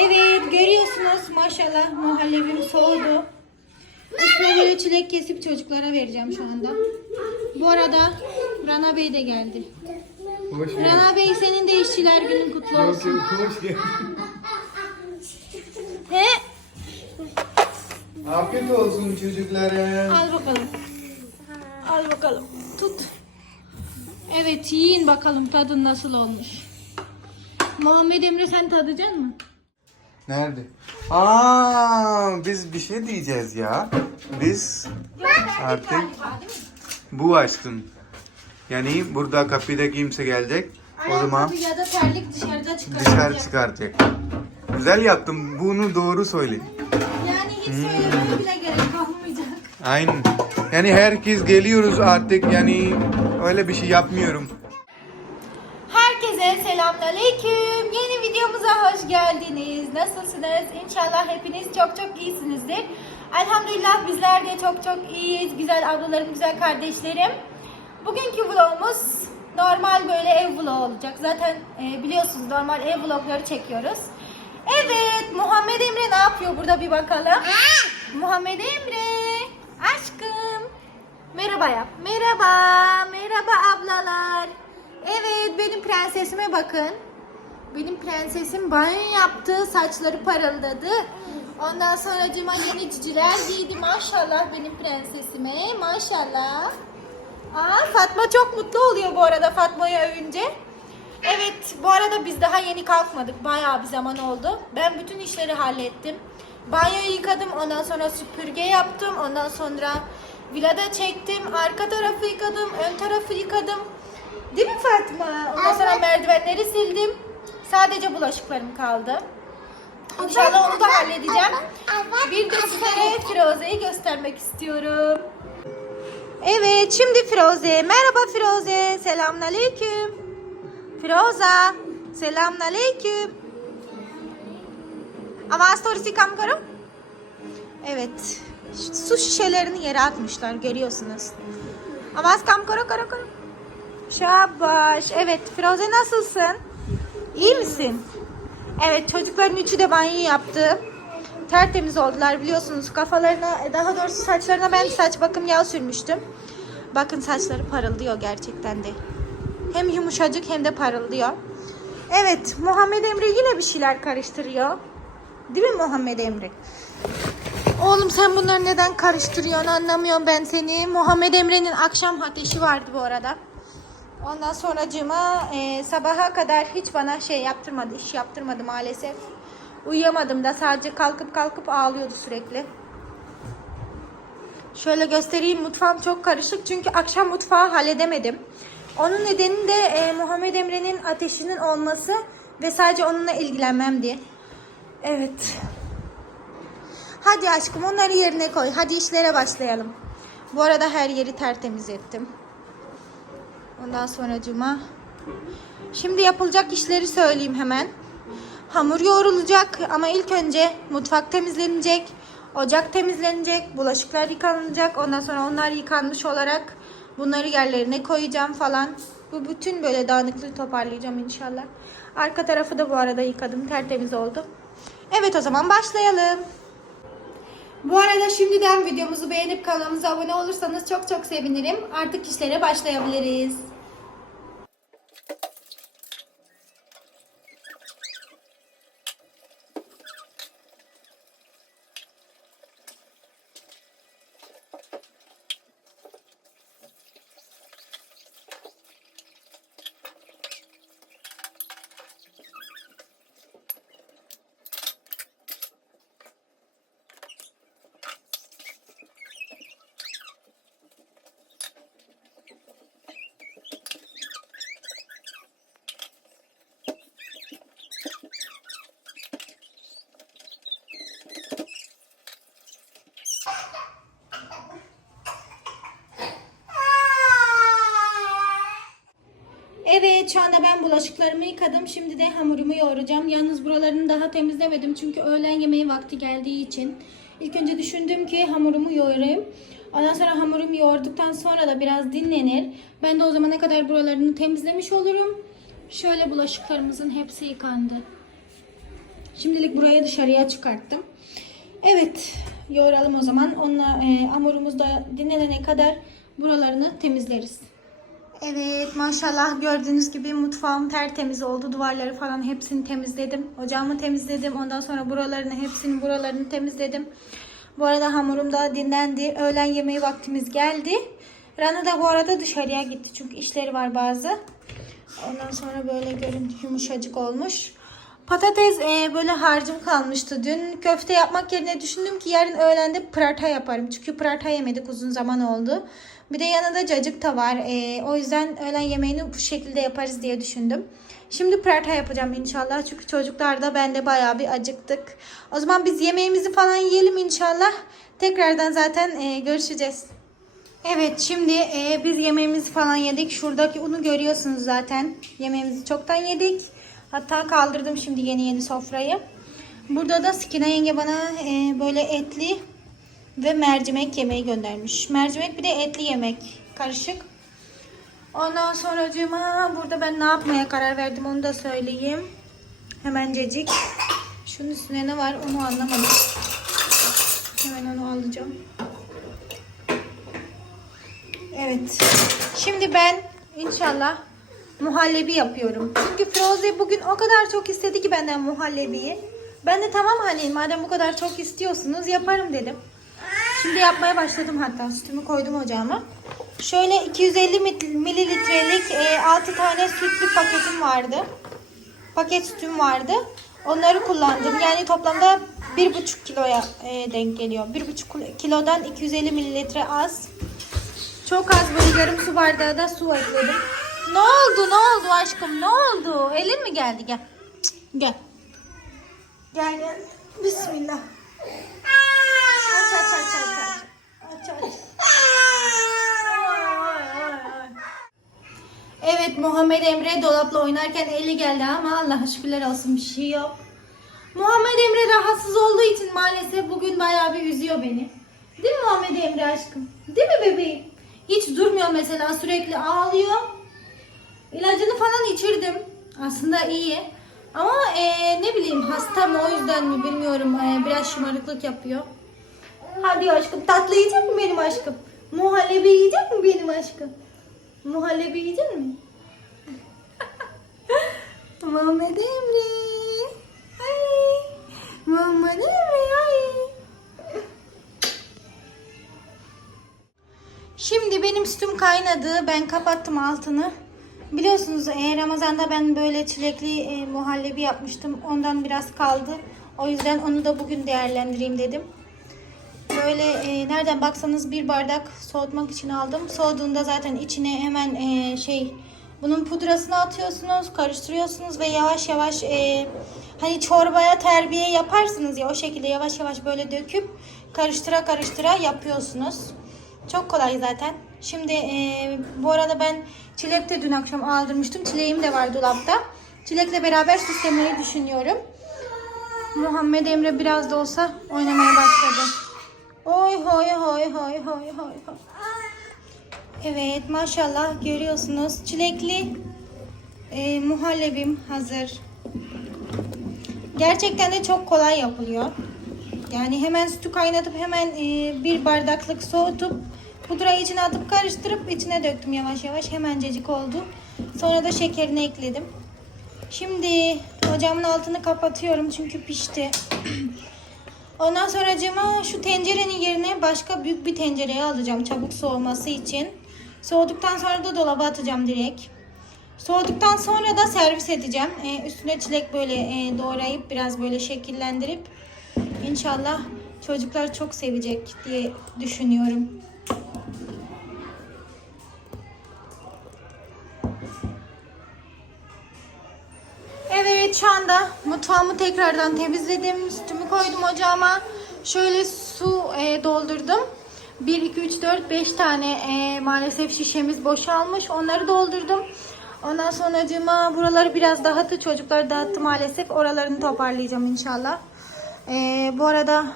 Evet görüyorsunuz maşallah muhallebim soğudu. Üstüne böyle çilek kesip çocuklara vereceğim şu anda. Bu arada Rana Bey de geldi. Hoş. Rana Bey senin de işçiler günün kutlu Yok olsun. yok hoş geldin. He? Afiyet olsun çocuklara. Al bakalım. Al bakalım. Tut. Evet yiyin bakalım tadın nasıl olmuş. Muhammed Emre sen tadacaksın mı? Nerede? Aa, biz bir şey diyeceğiz ya. Biz artık bu aşkım. Yani burada kapıda kimse gelecek. O zaman ya da terlik dışarıda çıkartacak. dışarı çıkaracak. Güzel yaptım. Bunu doğru söyle. Yani hiç söylemeye bile gerek kalmayacak. Aynen. Yani herkes geliyoruz artık. Yani öyle bir şey yapmıyorum. Herkese selamünaleyküm. Yeni videomuza hoş geldiniz. Nasılsınız? İnşallah hepiniz çok çok iyisinizdir. Elhamdülillah bizler de çok çok iyiyiz. Güzel ablalarım, güzel kardeşlerim. Bugünkü vlogumuz normal böyle ev vlogu olacak. Zaten e, biliyorsunuz normal ev vlogları çekiyoruz. Evet, Muhammed Emre ne yapıyor burada bir bakalım. Muhammed Emre, aşkım. Merhaba yap. Merhaba, merhaba ablalar. Evet, benim prensesime bakın. Benim prensesim banyo yaptı, saçları parıldadı. Ondan sonra cima yeni ciciler giydi. Maşallah benim prensesime, maşallah. Aa, Fatma çok mutlu oluyor bu arada Fatma'yı övünce. Evet, bu arada biz daha yeni kalkmadık. Bayağı bir zaman oldu. Ben bütün işleri hallettim. Banyoyu yıkadım, ondan sonra süpürge yaptım. Ondan sonra vilada çektim. Arka tarafı yıkadım, ön tarafı yıkadım. Değil mi Fatma? Ondan sonra merdivenleri sildim. Sadece bulaşıklarım kaldı. İnşallah onu da halledeceğim. Bir de sizlere Firoze'yi göstermek istiyorum. Evet, şimdi Firoze. Merhaba Firoze. Selamünaleyküm. Firoza. Selamünaleyküm. Avaz torisi kam karo? Evet. Su şişelerini yere atmışlar görüyorsunuz. Avaz kam karo karo karo. Şabaş. Evet Firoze nasılsın? İyi misin? Evet çocukların üçü de banyo yaptı. Tertemiz oldular biliyorsunuz. Kafalarına daha doğrusu saçlarına ben saç bakım yağı sürmüştüm. Bakın saçları parıldıyor gerçekten de. Hem yumuşacık hem de parıldıyor. Evet Muhammed Emre yine bir şeyler karıştırıyor. Değil mi Muhammed Emre? Oğlum sen bunları neden karıştırıyorsun anlamıyorum ben seni. Muhammed Emre'nin akşam ateşi vardı bu arada. Ondan sonracığıma e, sabaha kadar hiç bana şey yaptırmadı, iş yaptırmadı maalesef. Uyuyamadım da sadece kalkıp kalkıp ağlıyordu sürekli. Şöyle göstereyim mutfağım çok karışık çünkü akşam mutfağı halledemedim. Onun nedeni de e, Muhammed Emre'nin ateşinin olması ve sadece onunla ilgilenmemdi. Evet. Hadi aşkım onları yerine koy. Hadi işlere başlayalım. Bu arada her yeri tertemiz ettim. Ondan sonra cuma. Şimdi yapılacak işleri söyleyeyim hemen. Hamur yoğrulacak ama ilk önce mutfak temizlenecek. Ocak temizlenecek. Bulaşıklar yıkanacak. Ondan sonra onlar yıkanmış olarak bunları yerlerine koyacağım falan. Bu bütün böyle dağınıklığı toparlayacağım inşallah. Arka tarafı da bu arada yıkadım. Tertemiz oldu. Evet o zaman başlayalım. Bu arada şimdiden videomuzu beğenip kanalımıza abone olursanız çok çok sevinirim. Artık işlere başlayabiliriz. Evet şu anda ben bulaşıklarımı yıkadım. Şimdi de hamurumu yoğuracağım. Yalnız buralarını daha temizlemedim. Çünkü öğlen yemeği vakti geldiği için. İlk önce düşündüm ki hamurumu yoğurayım. Ondan sonra hamurumu yoğurduktan sonra da biraz dinlenir. Ben de o zamana kadar buralarını temizlemiş olurum. Şöyle bulaşıklarımızın hepsi yıkandı. Şimdilik buraya dışarıya çıkarttım. Evet, yoğuralım o zaman. Onunla e, hamurumuz da dinlenene kadar buralarını temizleriz. Evet maşallah gördüğünüz gibi mutfağım tertemiz oldu. Duvarları falan hepsini temizledim. Ocağımı temizledim. Ondan sonra buralarını hepsini buralarını temizledim. Bu arada hamurum da dinlendi. Öğlen yemeği vaktimiz geldi. Rana da bu arada dışarıya gitti. Çünkü işleri var bazı. Ondan sonra böyle görün yumuşacık olmuş. Patates e, böyle harcım kalmıştı. Dün köfte yapmak yerine düşündüm ki yarın öğlende pırata yaparım. Çünkü pırata yemedik uzun zaman oldu. Bir de yanında cacık da var. E, o yüzden öğlen yemeğini bu şekilde yaparız diye düşündüm. Şimdi pırata yapacağım inşallah. Çünkü çocuklar da ben de bayağı bir acıktık. O zaman biz yemeğimizi falan yiyelim inşallah. Tekrardan zaten e, görüşeceğiz. Evet şimdi e, biz yemeğimizi falan yedik. Şuradaki unu görüyorsunuz zaten. Yemeğimizi çoktan yedik. Hatta kaldırdım şimdi yeni yeni sofrayı. Burada da Sikina yenge bana e, böyle etli ve mercimek yemeği göndermiş. Mercimek bir de etli yemek karışık. Ondan sonra burada ben ne yapmaya karar verdim onu da söyleyeyim. Hemencecik. Şunun üstüne ne var onu anlamadım. Hemen onu alacağım. Evet. Şimdi ben inşallah muhallebi yapıyorum. Çünkü Froze bugün o kadar çok istedi ki benden muhallebiyi. Ben de tamam hani madem bu kadar çok istiyorsunuz yaparım dedim. Şimdi yapmaya başladım hatta sütümü koydum ocağıma. Şöyle 250 mililitrelik 6 tane sütlü paketim vardı. Paket sütüm vardı. Onları kullandım. Yani toplamda 1,5 kiloya e, denk geliyor. 1,5 kilodan 250 mililitre az. Çok az böyle yarım su bardağı da su ekledim. Ne oldu ne oldu aşkım ne oldu? Elin mi geldi gel. Gel. Gel gel. Bismillah. Aç aç aç aç aç. Aç aç. Evet Muhammed Emre dolapla oynarken eli geldi ama Allah'a şükürler olsun bir şey yok. Muhammed Emre rahatsız olduğu için maalesef bugün bayağı bir üzüyor beni. Değil mi Muhammed Emre aşkım? Değil mi bebeğim? Hiç durmuyor mesela sürekli ağlıyor. İlacını falan içirdim. Aslında iyi. Ama eee, ne bileyim hasta mı o yüzden mi bilmiyorum. Eee, biraz şımarıklık yapıyor. Hadi aşkım tatlı yiyecek mi benim aşkım? Muhallebi yiyecek mi benim aşkım? Muhallebi yiyecek mi? Muhammed Emre. Ay. Muhammed Emre ay. Şimdi benim sütüm kaynadı. Ben kapattım altını. Biliyorsunuz e, Ramazan'da ben böyle çilekli e, muhallebi yapmıştım. Ondan biraz kaldı. O yüzden onu da bugün değerlendireyim dedim. Böyle e, nereden baksanız bir bardak soğutmak için aldım. Soğuduğunda zaten içine hemen e, şey bunun pudrasını atıyorsunuz, karıştırıyorsunuz ve yavaş yavaş e, hani çorbaya terbiye yaparsınız ya o şekilde yavaş yavaş böyle döküp karıştıra karıştıra yapıyorsunuz. Çok kolay zaten. Şimdi e, bu arada ben çilek de dün akşam aldırmıştım. Çileğim de var dolapta. Çilekle beraber süslemeyi düşünüyorum. Muhammed Emre biraz da olsa oynamaya başladı. Oy hoy hoy hoy hoy hoy. Evet maşallah görüyorsunuz çilekli e, muhallebim hazır. Gerçekten de çok kolay yapılıyor. Yani hemen sütü kaynatıp hemen e, bir bardaklık soğutup pudrayı içine atıp karıştırıp içine döktüm yavaş yavaş. Hemencecik oldu. Sonra da şekerini ekledim. Şimdi ocağımın altını kapatıyorum çünkü pişti. Ondan sonra şu tencerenin yerine başka büyük bir tencereye alacağım çabuk soğuması için. Soğuduktan sonra da dolaba atacağım direkt. Soğuduktan sonra da servis edeceğim. Ee, üstüne çilek böyle e, doğrayıp biraz böyle şekillendirip inşallah çocuklar çok sevecek diye düşünüyorum. Evet şu anda mutfağımı tekrardan temizledim. Sütümü koydum ocağıma. Şöyle su e, doldurdum. 1, 2, 3, 4, 5 tane e, maalesef şişemiz boşalmış. Onları doldurdum. Ondan sonra buraları biraz dağıttı. Çocuklar dağıttı maalesef. Oralarını toparlayacağım inşallah. E, bu arada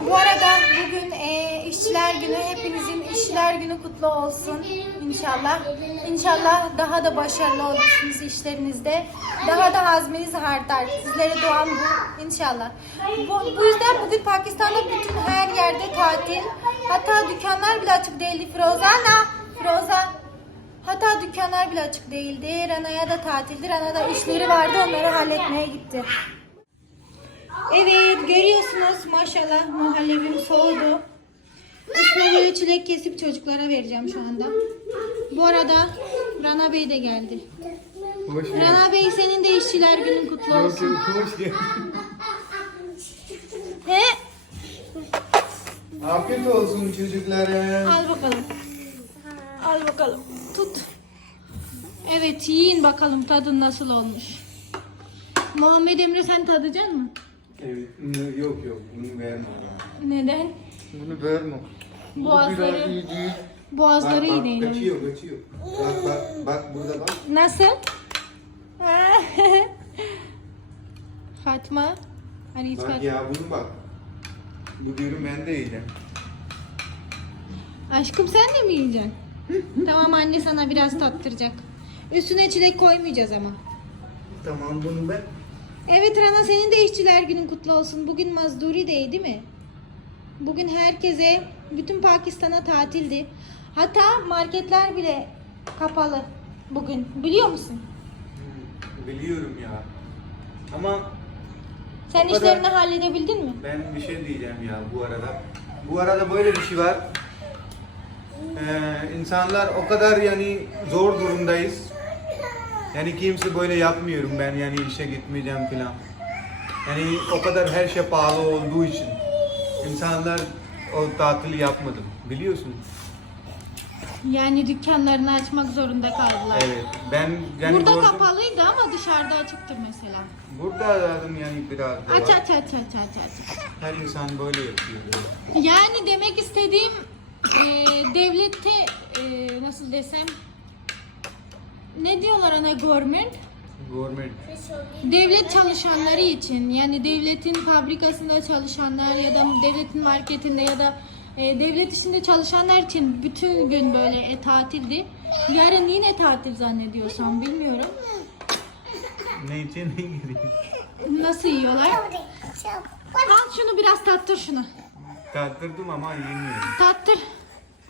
Bu arada bugün e, işçiler günü. Hepinizin işçiler günü kutlu olsun inşallah. İnşallah daha da başarılı olursunuz işlerinizde. Daha da azminiz artar. Sizlere duam bu inşallah. Bu, bu yüzden bugün Pakistan'da bütün her yerde tatil. Hatta dükkanlar bile açık değildi. Frozana, Froza. Hatta dükkanlar bile açık değildi. Rana'ya da tatildi. Rana'da işleri vardı onları halletmeye gitti. Evet görüyorsunuz maşallah muhallebim soğudu. Böyle çilek kesip çocuklara vereceğim şu anda. Bu arada Rana Bey de geldi. Hoş geldin. Rana Bey senin de işçiler günün kutlu olsun. Hoş geldin. He? Afiyet olsun çocuklara. Al bakalım. Al bakalım. Tut. Evet yiyin bakalım tadın nasıl olmuş. Muhammed Emre sen tadacaksın mı? Evet, yok yok bunu verme. Neden? Bunu verme. Bu Boğazları- iyi değil. Boğazları bak, iyi değil. onun. Kaçıyor kaçıyor. Bak bak bak burada bak. Nasıl? Fatma. Hani hiç Bak Fatma. ya bunu bak. Bu diyorum ben de yiyeceğim. Aşkım sen de mi yiyeceksin? tamam anne sana biraz tattıracak. Üstüne çilek koymayacağız ama. Tamam bunu ben. Evet Rana senin de işçiler günün kutlu olsun. Bugün Mazduri Day değil mi? Bugün herkese, bütün Pakistan'a tatildi. Hatta marketler bile kapalı bugün. Biliyor musun? Hmm, Biliyorum ya. Ama Sen kadar- işlerini halledebildin mi? ben bir şey diyeceğim ya bu arada. Bu arada böyle bir şey var. Ee, insanlar o kadar yani zor durumdayız. Yani kimse böyle yapmıyorum ben yani işe gitmeyeceğim falan. Yani o kadar her şey pahalı olduğu için insanlar o tatili yapmadım biliyorsun. Yani dükkanlarını açmak zorunda kaldılar. Evet. Ben yani Burada gördüm- kapalıydı ama dışarıda açıktır mesela. Burada zaten yani biraz da Aç aç aç aç aç aç. Her insan böyle yapıyor. Yani demek istediğim e, devlette e, nasıl desem ne diyorlar ona government? Government. Devlet çalışanları için yani devletin fabrikasında çalışanlar ya da devletin marketinde ya da e, devlet işinde çalışanlar için bütün gün böyle e, tatildi. Yarın yine tatil zannediyorsam bilmiyorum. Ne için ne gireyim? Nasıl yiyorlar? Al şunu biraz tattır şunu. Tattırdım ama yemiyorum. Tattır.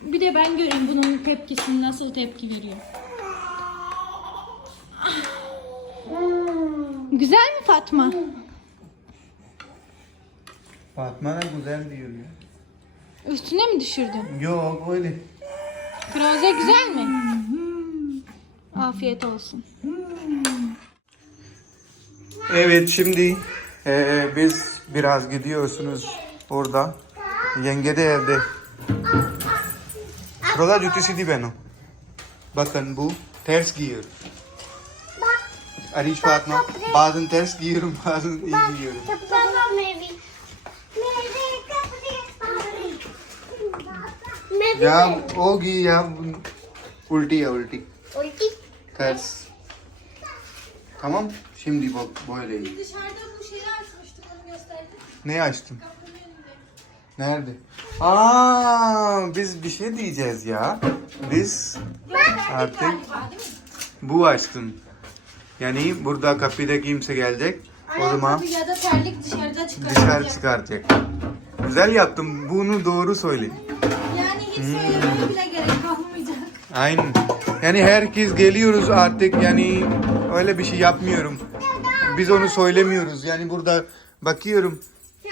Bir de ben göreyim bunun tepkisini nasıl tepki veriyor. Güzel mi Fatma? Fatma ne güzel diyor ya. Üstüne mi düşürdün? Yok öyle. Froze güzel mi? Afiyet olsun. Evet şimdi eee, biz biraz gidiyorsunuz orada. Yenge de evde. Burada cütüsü di beno. Bakın bu ters giyiyor. Ariş Fatma bazen ters giyiyorum bazen iyi giyiyorum. Maybe. Maybe Maybe. Ya o giy ya ulti ya ulti. Ulti. Ters. Tamam şimdi bak böyle iyi. Dışarıda bu şeyi açmıştık onu gösterdim. Ne açtın? Nerede? Aa, biz bir şey diyeceğiz ya. Biz artık bu açtım. Yani burada kapıda kimse gelecek. O zaman ya da terlik dışarıda çıkartacak. dışarı çıkartacak. Güzel yaptım. Bunu doğru söyle. Yani hiç söylemeye bile gerek kalmayacak. Aynen. Yani herkes geliyoruz artık. Yani öyle bir şey yapmıyorum. Biz onu söylemiyoruz. Yani burada bakıyorum.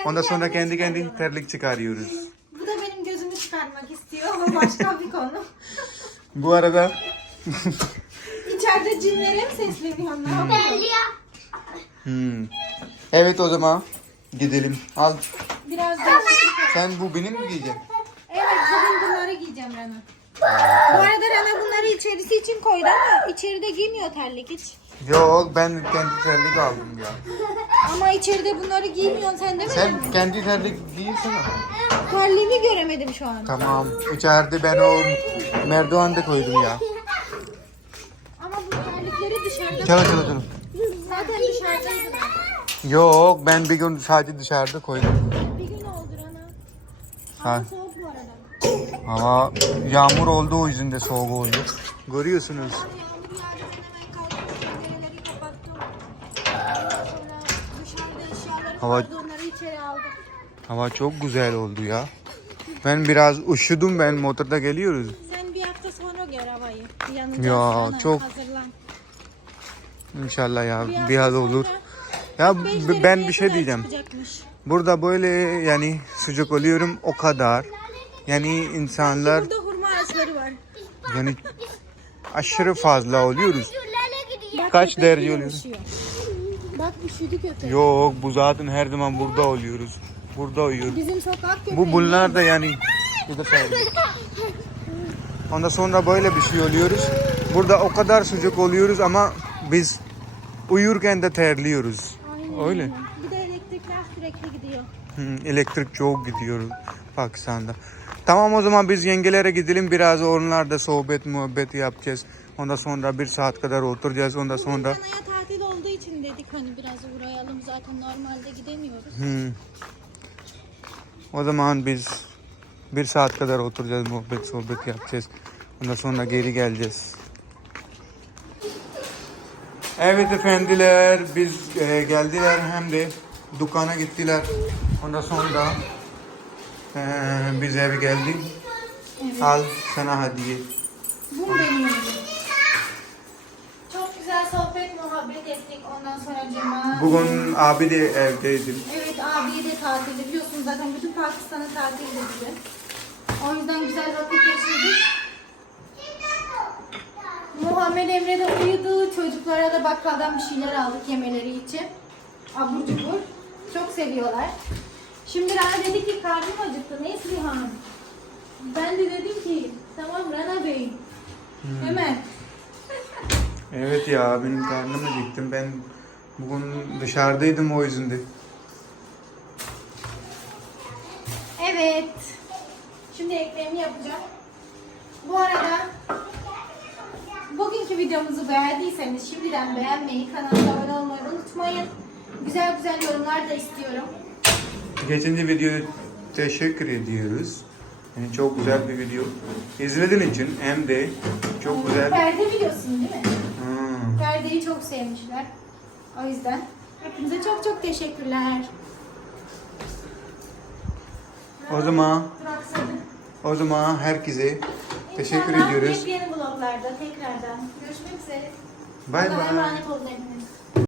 Ondan sonra kendi kendi terlik çıkarıyoruz. Bu da benim gözümü çıkarmak istiyor ama başka bir konu. Bu arada İçeride cinlere mi sesleniyor? Ne yapıyor? Delia. Hmm. Evet o zaman gidelim. Al. Biraz da Sen bu benim mi giyeceksin? Evet bugün bunları giyeceğim Rana. Bu arada Rana bunları içerisi için koydu ama içeride giymiyor terlik hiç. Yok ben kendi terlik aldım ya. Ama içeride bunları giymiyorsun sen demedin Sen mi? kendi terlik giysene. Terliğimi göremedim şu an. Tamam. İçeride ben o merdivende koydum ya. Ama bu terlikleri dışarıda Çabuk çabuk çabuk. Zaten dışarıdaydı. Yok ben bir gün sadece dışarıda koydum. Bir gün oldu Rana. Ha. Soğuk bu arada. Hava yağmur olduğu yüzden de soğuk oldu. Görüyorsunuz. Hava-. Hava çok güzel oldu ya. Ben biraz üşüdüm ben motorda geliyoruz. Sen bir hafta sonra gör havayı. Yanacağız Ya, çok-. İnşallah ya Bir hal olur. Ya ben bir şey diyeceğim. Burada böyle yani sıcak oluyorum o kadar. Yani insanlar Burada hurma ağaçları var. yani aşırı fazla oluyoruz. Kaç derece yine oluyor? üşüyor. Bak üşüdü köpek. Yok bu zaten her zaman burada oluyoruz. Burada uyuyoruz. Bizim sokak köpeği. Bu bunlar da yani. Ondan sonra böyle bir şey oluyoruz. Burada o kadar sıcak oluyoruz ama biz uyurken de terliyoruz. Aynen Öyle. Bir de elektrikler sürekli gidiyor. Hı, elektrik çok gidiyor Pakistan'da. Tamam o zaman biz yengelere gidelim biraz onlarda sohbet muhabbet yapacağız. Ondan sonra bir saat kadar oturacağız. Ondan sonra Kanaya tatil olduğu için dedik hani biraz uğrayalım. Zaten normalde gidemiyoruz. Hı. O zaman biz bir saat kadar oturacağız, muhabbet sohbet yapacağız. Ondan sonra geri geleceğiz. Evet efendiler, biz e, geldiler hem de dükkana gittiler. Ondan sonra e, biz eve geldik. Al sana hediye. Bu mu benim evim? Çok güzel sohbet muhabbet ettik ondan sonra cuma. Bugün abi de evdeydi. Evet abiye de tatilde biliyorsunuz zaten bütün Pakistan'a tatil dedi. O yüzden güzel vakit geçirdik. Muhammed Emre de uyudu. Çocuklara da bakkaldan bir şeyler aldık yemeleri için. Abur cubur. Çok seviyorlar. Şimdi Rana dedi ki karnım acıktı. Ne Slihan? Ben de dedim ki tamam Rana Bey. Hemen. Evet ya benim karnım acıktım. Ben bugün dışarıdaydım o yüzden de. Evet. Şimdi ekmeğimi yapacağım. Bu arada bugünkü videomuzu beğendiyseniz şimdiden beğenmeyi, kanala abone olmayı unutmayın. Güzel güzel yorumlar da istiyorum. Geçince videoya teşekkür ediyoruz. Yani çok güzel bir video. İzlediğin için hem de çok güzel. Perde biliyorsun değil mi? Hmm. Perdeyi çok sevmişler. O yüzden hepinize çok çok teşekkürler. O zaman o zaman herkese teşekkür İnşallah ediyoruz. Yepyeni vloglarda tekrardan görüşmek üzere. Bay Allah'a bay. emanet olun hepiniz.